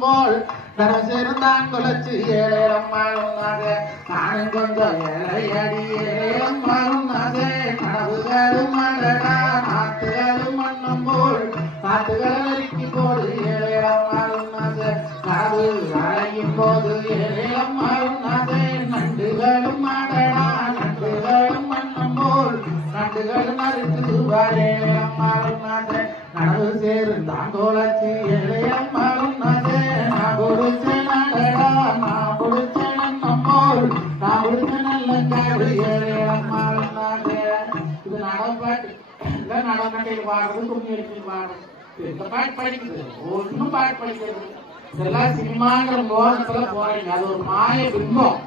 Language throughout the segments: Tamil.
போல் தனம் சேர்ந்தான் குலச்சு ஏழேரம் மாறும் நானும் கொஞ்சம் ஏழையடி ஏழேரம் மாறும் கனவுகளும் மழடா நாட்டுகளும் மண்ணும் போல் நாட்டுகள் நெருக்கி போடு ஏழேரம் மாறும் கனவு அழையும் போது ஏழேரம் மாறும் நண்டுகளும் மழடா நண்டுகளும் மண்ணும் நான் நல்ல இது நடப்பாட்டு இந்த நடக்கட்டையில் பாடுறது கும்மி அடிச்சு பாடுறது இந்த பாட்டு படிக்குது ஒன்றும் பாட்டு படிக்கிறது இதெல்லாம் சினிமாங்கிற மோகத்துல போறீங்க அது ஒரு மாய பிம்பம்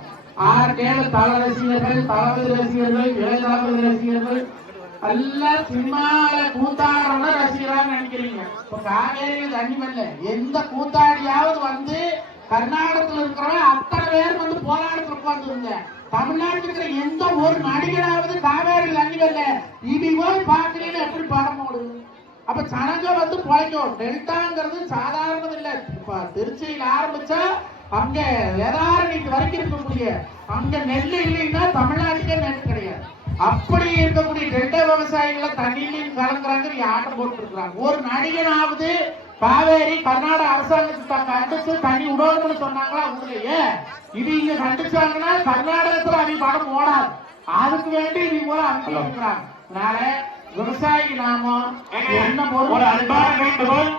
ஆறு கேள தல ரசிகர்கள் தளபதி ரசிகர்கள் இளைய ரசிகர்கள் எல்லாம் சினிமால கூத்தாடுறவங்க ரசிகரான்னு நினைக்கிறீங்க. இப்ப தண்ணி வரல. எந்த கூத்தாடியாவது வந்து கர்நாடகத்துல இருக்கிறவன் அத்தனை பேர் வந்து போராட்டத்தில் உட்கார்ந்துருங்க தமிழ்நாட்டில் இருக்கிற எந்த ஒரு நடிகராவது காவேரி தண்ணி வரல இனி போய் பார்க்கலன்னு எப்படி படம் ஓடுது அப்ப ஜனங்க வந்து பிழைக்கும். டெல்டாங்கிறது சாதாரணது இல்ல. இப்ப திருச்சியில ஆரம்பிச்சா அங்க வேதாரணிக்கு வரைக்கும் இருக்கக்கூடிய அங்க நெல் இல்லைன்னா தமிழ்நாட்டுக்கே நெல் கிடையாது. அப்படி இருக்கக்கூடிய டெல்டா விவசாயிகளை தண்ணியிலையும் ஆட்டம் போட்டு இருக்கிறாங்க ஒரு நடிகனாவது காவேரி கர்நாடக அரசாங்கத்தை கண்டிச்சு தண்ணி விடணும்னு சொன்னாங்களா? உங்களையே இது இங்க கண்டிச்சாங்கன்னா கர்நாடகத்துல அவங்க படம் ஓடாது. அதுக்கு வேண்டி இவங்க போல அனுப்பி இருக்கிறாங்க. அதனால விவசாயி நாம என்ன ஒரு அன்பான வேண்டுகோள்.